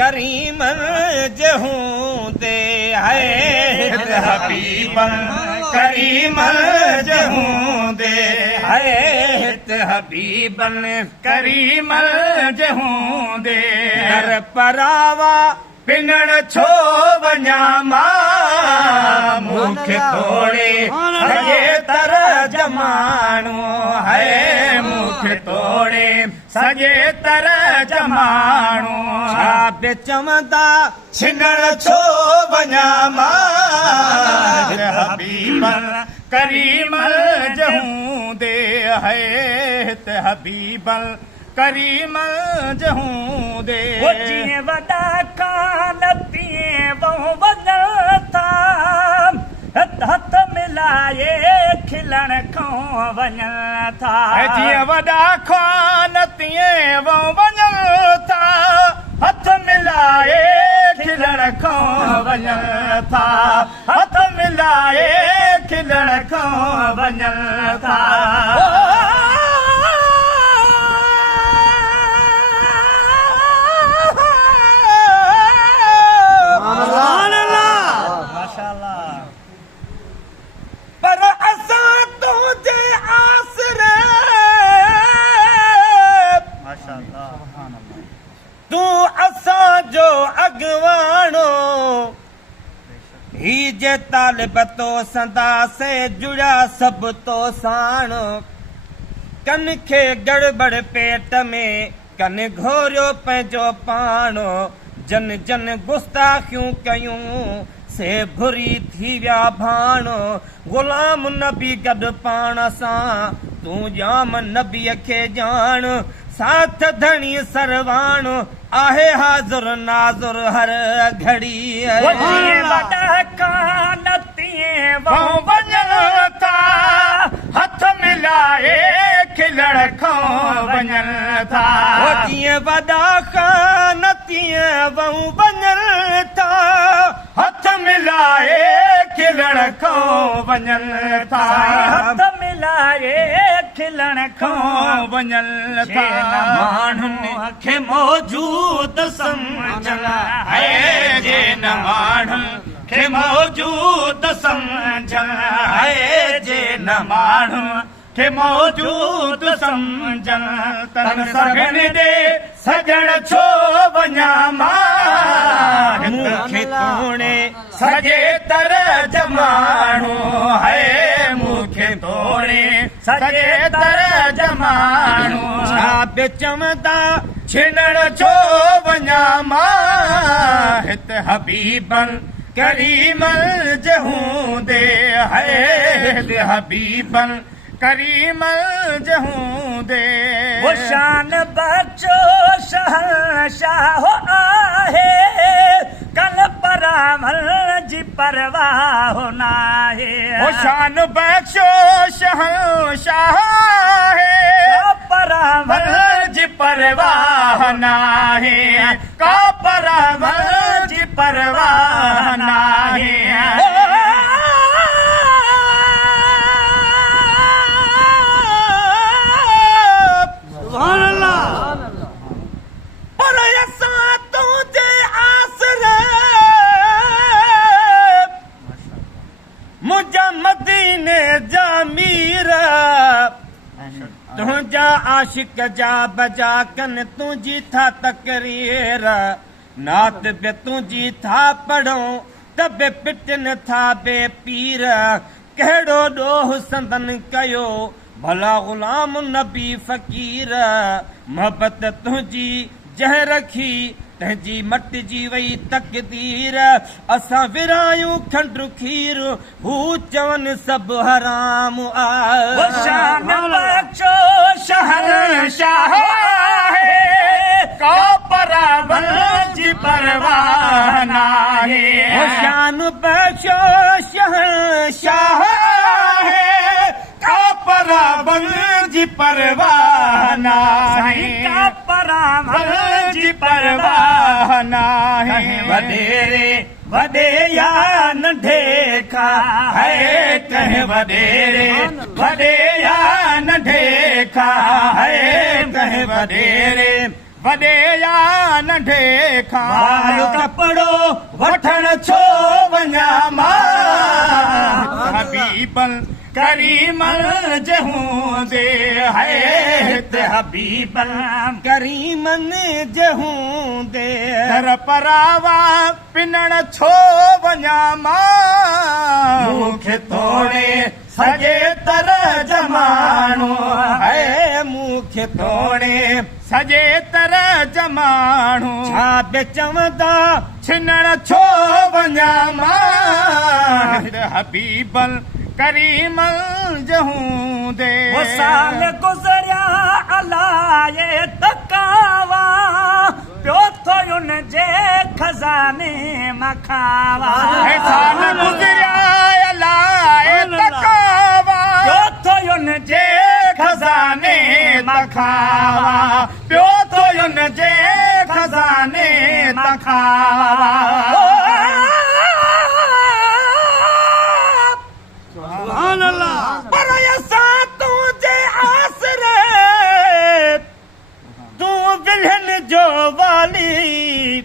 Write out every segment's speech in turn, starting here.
करीम जहूं दे है हबीबन करीम जहूं दे है हबीबन करीम जहूं दे दर परावा पिनण छो वञा मां मुख तोड़े सॼे तरह जमाणो है मुख तोड़े सॼे तरह जमाणो छा बि चवंदा छिनण छो वञा मां हबीबन करीम जहूं दे है हबीबन करीम जहूं दे जीअं वॾा कान तीअं वहूं वञनि था हथ मिलाए खिलण खां वञनि था जीअं वॾा खान तीअं वहूं वञनि था हथ मिलाए खिलण खां वञनि था हथ मिलाए खिलण खां वञनि था पर असां तुंहिंजे आसरे तूं असांजो अॻवाणो ही जे तालिब तो संदा से जुड़ा सभु तो साण कन खे गड़बड़ पेट में कन घोरियो पंहिंजो पाण जन जन गुस्ताखियूं कयूं से भुरी थी विया भाण गुलाम नबी गॾु पाण सां तूं जाम नबीअ खे ॼाण साथ धणी सरवाण आहे हाज़ुर नाज़ुर हर घड़ी वॾा कान तीअं वहूं वञनि था हथ मिलाए खिलण खां वञनि था जीअं वॾा कान तीअं वहूं वञनि था हथ मिलाए खिलण खां वञनि था हथ मिलाए खिलण खां वञनि था माण्हुनि खे मौजूद सम्झना है जे न माण्हुनि खे मौजूद सम्झना है जे न माण्हुनि खे मौजूद सम्झना तन सघन दे सजण छो वञा मां मूंखे तोड़े सॼे तरह जमाणो है मूंखे तोड़े सॼे तरह जमाणो छा बि चवंदा छिनण छो वञा मां हित हबीबन करीम जहूं दे है हबीबन करीम जहूं दे वो शान बचो शहंशाह आहे कल परामल जी परवाह नाहे वो शान बख्शो शहंशाह है परामल जी परवाह नाहे का परामल जी परवाह नाहे पर असां तुंहिंजे आसरे मुंहिंजा मदीने जा मीर तुंहिंजा आशिक जा बजा कन तुंहिंजी था तकरीर नात बि तुंहिंजी था पढ़ूं त बि पिटनि था बे पीर कहिड़ो ॾोह संदन कयो भला ग़ुलाम नबी फ़क़ीर मोहबत तुंहिंजी जंहिं रखी तंहिंजी मटिजी वई तक़दीर असां विरायूं खंडु खीर हू चवनि सभु हराम वो शान बख्शो शहंशाह आहे का परावल जी परवाह नाहे वो शान बख्शो शहंशाह आहे का परावल जी परवाह नाहे का परामल जी परवाह नाहे वडेरे वडे या नंढे खा है कह वडेरे वडे या नंढे खा है कह वडेरे वॾे या नंढे खां माल कपिड़ो वठण छो वञा मां हबीबल करीमल जे हूंदे है हबीबल करीमन जे हूंदे दर परावा पिनण छो वञा मां मूंखे थोड़े सॼे तरह जमानो है मूंखे थोड़े सॼे तरह जमाणू छा बि चवंदा छिनण छो वञा मां हबीबल करीमल जे हूंदे वो साल गुज़रिया अलाए तकावा पियो थो उन जे खज़ाने मां खावा हे साल गुज़रिया अलाए तकावा पियो थो उन जे खज़ाने मां खावा पियो थो उन जे खज़ाने मां खावा पर असां तुंहिंजे आसरे तूं विलहन जो वाली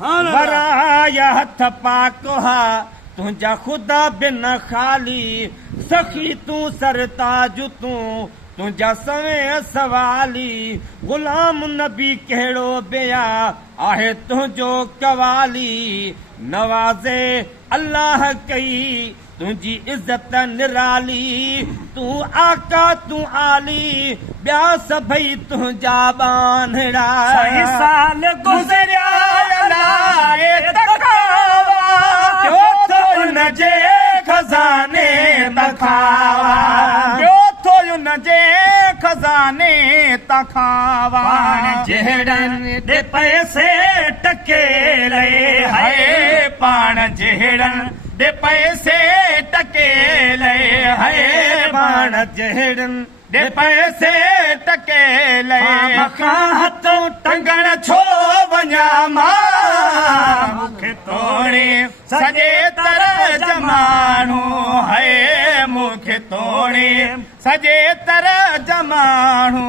वराया हथ पाको हा तुंहिंजा ख़ुदा बि न ख़ाली सखी तूं सरताज तूं तुंहिंजा सवें सवाली ग़ुलाम नबी कहिड़ो बिया आहे तुंहिंजो कवाली नवाज़े अल्लाह कई तुंहिंजी इज़त निराली तूं आका तूं आली ॿिया सभई तुंहिंजा बानड़ा सही साल गुज़रिया अलाए तकावा ॿियो थो उन जे खज़ाने तखावा ॿियो थो उन जे खज़ाने तखावा पाण जहिड़नि ॾे पैसे टकेले है पाण जहिड़नि ॾे पैसे टकेले है पाण जहिड़नि ॾे पैसे टकेले खां हथों टंगण छो वञा मां मूंखे तोड़े सॼे तरह जमाणू है मूंखे तोड़े सॼे तरह जमाणू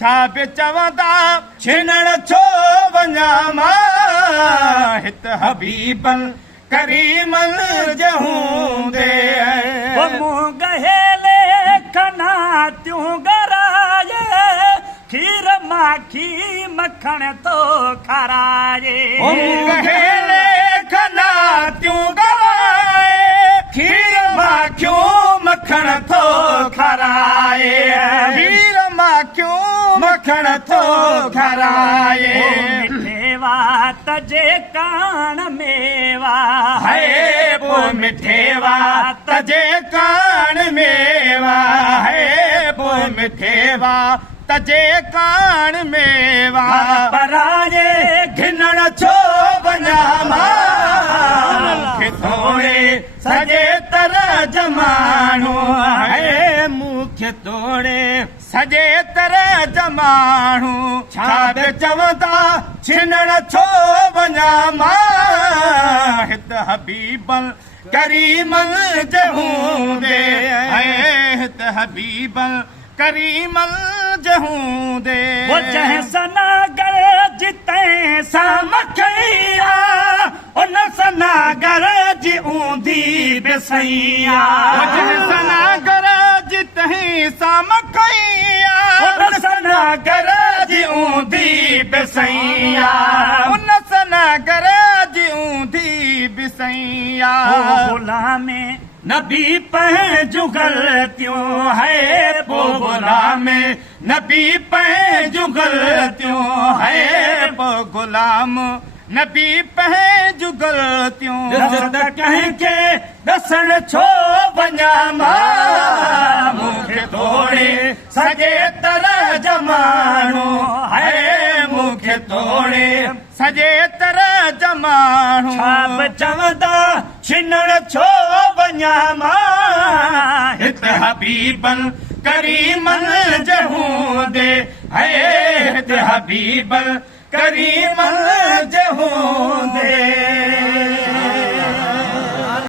छा बि चवंदा छिनण छो वञा मां हित हबीबल करीमल जे हूंदे वो मुंह गहेले खना त्यूं गराए खीर माखी मखण तो खाराए गहेले खना त्यूं गवाए खीर माखियूं मखण थो खाराए खीर माखियूं मखण थो खाराए मिठे वात जे कान मेवा है पो मिठे वात जे कान मेवा है पो मिठे वात जे कान मेवा पराए घिनण छो वञा मां मूंखे थोड़े सॼे तरह जमाणू है मूंखे तोड़े सॼे तरह जमाणू छा बि चवंदा छिनण छो वञा मां हित हबीबल करीमल जे हूंदे हित हबीबल करीमल जे हूंदे वो जंहिं सनागर जिते सामखैया उन सनागर जी ऊंधी बिसैया सनागर जिते सामखैया उन सनागर जी ऊंधी बिसैया उन सनागर जी ऊंधी बिसैया गुलामे नबी पंहिंजूं ग़लतियूं है पो गुलाम नबी पंहिंजूं ग़लतियूं है पो गुलाम नबी पंहिंजूं ग़लतियूं त कंहिंखे ॾसण छो वञा मां मूंखे तोड़े सॼे तरह जमाणू है मूंखे तोड़े सॼे तरह जमाणू छा बि चवंदा छिनण छो वञा मां हित हबीबल करीमल जे हूंदे है हित हबीबल करीमल जे हूंदे